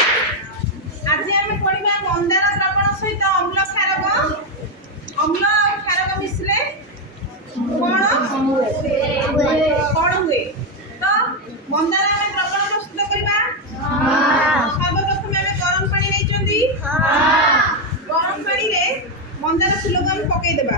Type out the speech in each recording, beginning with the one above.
आज आम पढ़ा मंदार द्रवण सहित अम्ल क्षारक अम्ल और क्षारक मिसले कौन कौन हुए तो मंदार आम द्रवण प्रस्तुत करवा सर्वप्रथम आम गरम पानी नहीं गरम पानी रे मंदार फूल को हम पकई देबा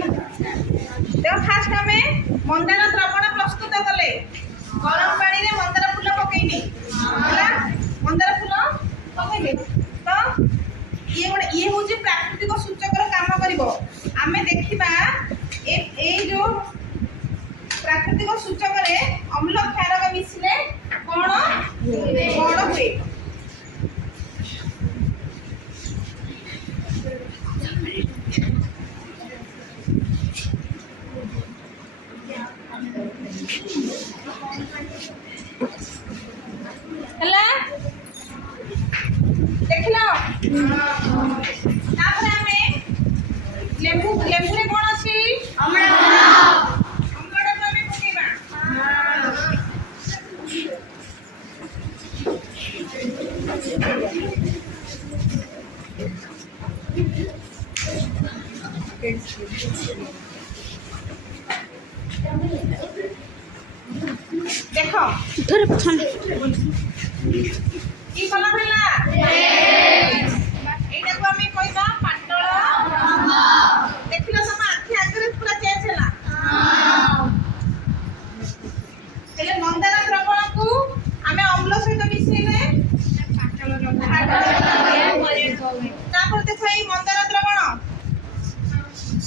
देखो फास्ट हमें मंदार द्रवण प्रस्तुत कले गरम पानी रे मंदार फूल पकईनी होला मंदार फूल पकईले तो ये हूँ प्राकृतिक सूचकर काम करिवो आमे देखिबा ए जो प्राकृतिक सूचक रे अम्ल क्षारक मिसले कौन हुए ହେଲା ଦେଖିଲ ତାପରେ ଆମେ ଲେମ୍ବୁ ରେ କଣ ଅଛି ଅମ୍ଳଟା ତ ଆମେ ପକେଇବା देख थोड़े पछाड़ की कलर होला एटा को हमें कहबा पाटल देखिलो सम आखि आगरे पूरा चेंज होला हेले मंदार द्रवण को हमें अम्ल सहित मिसेले पाटल तापर देखो ए मंदार द्रवण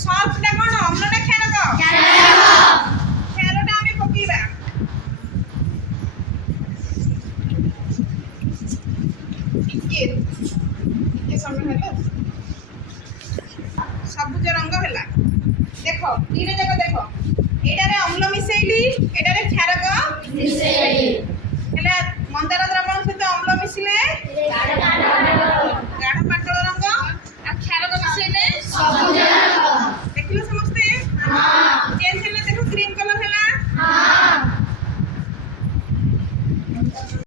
सॉल्ट ना कोन अम्ल ना क्षारक क्षारकटा हमें पकीबा के समय है सबुज रंग है देख तीन जाक देख एटारे अम्ल मिसेली एटारे क्षारक मिसेली हेला मंदार द्रवण सहित अम्ल मिसिले